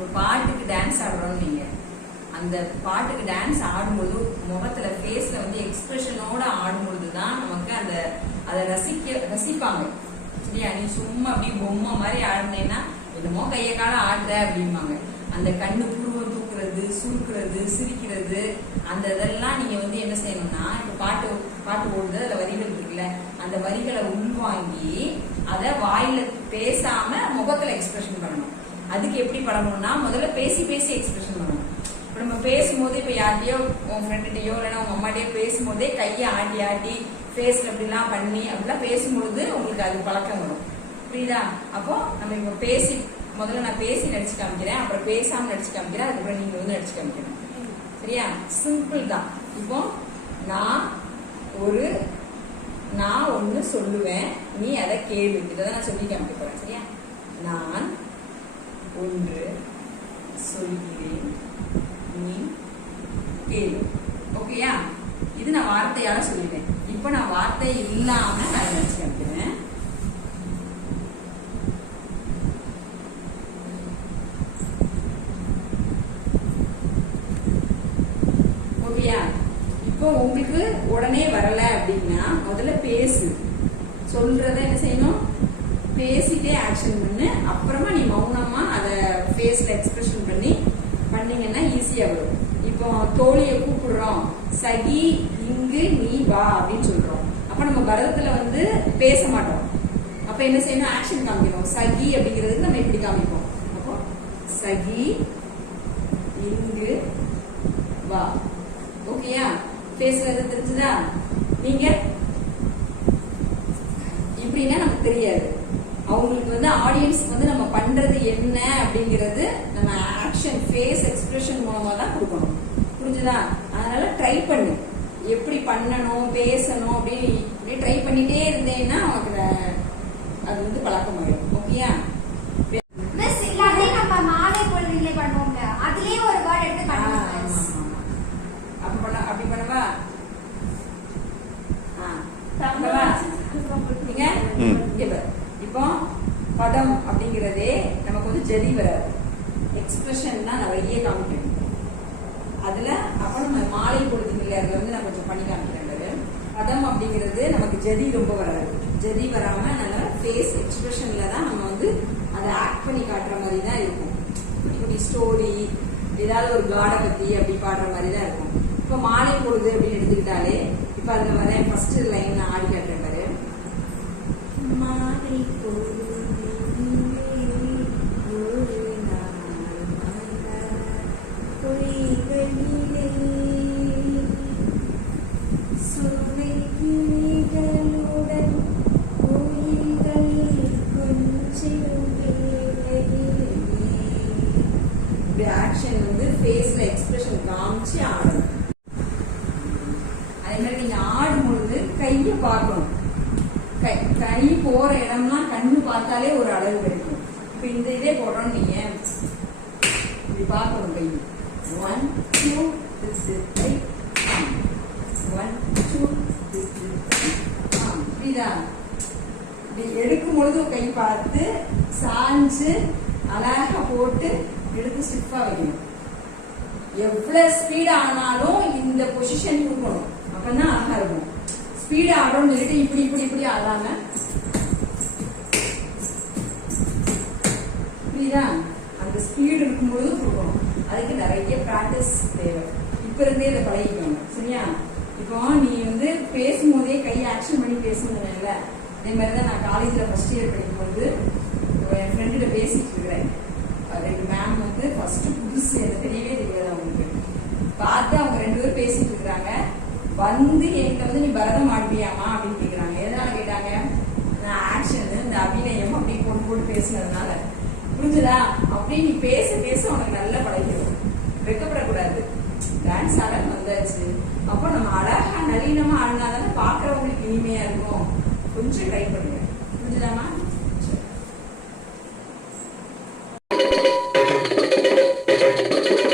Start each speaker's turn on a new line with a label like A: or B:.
A: ஒரு பாட்டுக்கு டான்ஸ் ஆடுறோம் நீங்க அந்த பாட்டுக்கு டான்ஸ் ஆடும்போது முகத்துல ஃபேஸ்ல வந்து எக்ஸ்பிரஷனோட ஆடும்பொழுது தான் நமக்கு அந்த அதை ரசிக்க ரசிப்பாங்க. சரியா? நீ சும்மா அப்படியே பொம்மை மாதிரி ஆடுனேன்னா என்னமோ கையை கால ஆடுற அப்படிம்பாங்க. அந்த கண்ணு புருவம் தூக்குறது சுருக்குறது சிரிக்கிறது அந்த இதெல்லாம் நீங்க வந்து என்ன செய்யணும்னா இப்ப பாட்டு பாட்டு ஓடுது அதுல வரிகள் இருக்குல்ல அந்த வரிகளை உள்வாங்கி அதை வாயில பேசாம முகத்துல எக்ஸ்பிரஷன் பண்ணணும். அதுக்கு எப்படி பழகணும்னா முதல்ல பேசி பேசி எக்ஸ்பிரஷன் பண்ணணும். இப்போ நம்ம பேசும்போது இப்போ யார்கிட்டயோ உன் ஃப்ரெண்டுகிட்டயோ இல்லைன்னா உங்க அம்மாட்டையோ பேசும்போதே கையை ஆட்டி ஆட்டி ஃபேஸ்ல அப்படிலாம் பண்ணி அப்படிலாம் பேசும்பொழுது உங்களுக்கு அது பழக்கம் வரும். புரியுதா? அப்போ நம்ம இப்போ பேசி முதல்ல நான் பேசி நடிச்சு காமிக்கிறேன் அப்புறம் பேசாம நடிச்சு காமிக்கிறேன் அதுக்கப்புறம் நீங்க வந்து நடிச்சு காமிக்கணும். சரியா? சிம்பிள் தான். இப்போ நான் ஒரு நான் ஒன்று சொல்லுவேன் நீ அதை கேளு. இதை நான் சொல்லி காமிக்க போறேன். சரியா? நான் ஒன்று சொல்கிறேன். நீ கேளு. ஓகேயா இது நான் வார்த்தையால சொல்லிட்டேன். இப்போ நான் வார்த்தை இல்லாம நான் நினைச்சு காமிக்கிறேன். ஓகேயா இப்போ உங்களுக்கு உடனே வரல அப்படின்னா முதல்ல பேசு. சொல்றத என்ன செய்யணும்? பேசிட்டே ஆக்ஷன் பண்ணு. அப்புறமா நீ மௌனமா அதை ஃபேஸ்ல எக்ஸ்பிரஷன் பண்ணி பண்ணீங்கன்னா ஈஸியா வரும். இப்போ தோழியை கூப்பிடுறோம். சகி இங்கு நீ வா அப்படின்னு சொல்றோம். அப்ப நம்ம பரதத்துல வந்து பேச மாட்டோம். அப்ப என்ன செய்யணும்? ஆக்ஷன் காமிக்கணும். சகி அப்படிங்கிறதுக்கு நம்ம எப்படி காமிப்போம்? அப்போ சகி இங்கு வா. ஓகேயா ஃபேஸ்ல தெரிஞ்சுதா? நீங்க? இப்படின்னா நமக்கு தெரியாது. அவங்களுக்கு வந்து ஆடியன்ஸ் வந்து நம்ம பண்றது என்ன அப்படிங்கிறது நம்ம ஆக்ஷன் ஃபேஸ் எக்ஸ்பிரஷன் மூலமா தான் கொடுக்கணும். புரிஞ்சுதா? அதனால ட்ரை பண்ணு. எப்படி பண்ணணும் பேசணும் அப்படி இப்படி ட்ரை பண்ணிட்டே இருந்தேன்னா உனக்கு அது வந்து பழக்கம் ஆயிடும் ஓகேயா
B: மிஸ் இல்லாட்டி நம்ம மாலை பொழுதுல பண்ணுவோங்க அதுலயே ஒரு வேர்ட் எடுத்து
A: ஆ,
B: பண்ணுவோம்
A: ஆமா,
B: மிஸ்
A: ஆமா. அப்ப பண்ண அப்படி பண்ணவா ஆ, பண்ணவா? நீங்க
C: ம்.
A: இங்க பாரு. இப்போ படம் அப்படிங்கிறதே நமக்கு வந்து ஜதி வராது. எக்ஸ்பிரஷன் தான் நிறைய காமிக்கணும் அதுல அப்புறம் நம்ம மாலை பொழுது அதுல வந்து நான் கொஞ்சம் பண்ணி காமிக்கிறேன் படம் அப்படிங்கிறது நமக்கு ஜதி ரொம்ப வராது. ஜதி வராம நல்லா ஃபேஸ் எக்ஸ்பிரஷன்ல தான் நம்ம வந்து அதை ஆக்ட் பண்ணி காட்டுற மாதிரி தான் இருக்கும். இப்படி ஸ்டோரி ஏதாவது ஒரு காடை பத்தி அப்படி பாடுற மாதிரி தான் இருக்கும். இப்போ மாலை பொழுது அப்படின்னு எடுத்துக்கிட்டாலே இப்போ அதுல வரேன் ஃபர்ஸ்ட் லைன் ஆடி காட்டுறேன் பாரு. மாலை பொழுது காமிச்சு ஆடணும் அதே மாதிரி நீங்க ஆடும்பொழுது கையை பார்க்கணும். கை கை போற இடம்லாம் கண்ணு பார்த்தாலே ஒரு அளவு கிடைக்கும். இப்ப இந்த இதே போடுறோம் நீங்க இப்படி பார்க்கணும் கை. One two three one two three புரியுதா? இப்படி எடுக்கும் பொழுது கை பார்த்து சாஞ்சு அழகா போட்டு எடுத்து ஸ்டிப்பா வைக்கணும். எவ்வளவு ஸ்பீட் ஆனாலும் இந்த பொசிஷன் கொடுக்கணும். அப்பதான் அழகா இருக்கும். ஸ்பீட் ஆடணும்னு சொல்லிட்டு இப்படி இப்படி இப்படி ஆடாம. புரியுதா? அந்த ஸ்பீடு இருக்கும்போது கொடுக்கணும். அதுக்கு நிறைய பிராக்டிஸ் தேவை. இப்ப இருந்தே இதை பழகிக்கணும் சரியா? இப்போ நீ வந்து பேசும்போதே கை ஆக்ஷன் பண்ணி பேசணும்ல அதே மாதிரி தான் நான் காலேஜ்ல ஃபர்ஸ்ட் இயர் படிக்கும்போது என் ஃப்ரெண்டுகிட்ட பேசிட்டு இருக்கிறேன். ரெண்டு மேம் வந்து ஃபர்ஸ்ட் புதுசு எனக்கு தெரியவே தெரியாது அவங்களுக்கு பார்த்து அவங்க ரெண்டு பேரும் பேசிட்டு இருக்காங்க. வந்து என்கிட்ட வந்து நீ பரதம் ஆடுவியாமா அப்படின்னு கேக்குறாங்க. எதனால கேட்டாங்க? நான் ஆக்ஷன் இந்த அபிநயம் அப்படி போட்டு போட்டு பேசுனதுனால. புரிஞ்சுதா? அப்படி நீ பேச பேச உனக்கு நல்ல பழகிடும் வெக்கப்படக்கூடாது. டான்ஸ் ஆட வந்தாச்சு. அப்போ நம்ம அழகா நளினமா ஆடினாதானே பாக்குறவங்களுக்கு இனிமையா இருக்கும். கொஞ்சம் ட்ரை பண்ணு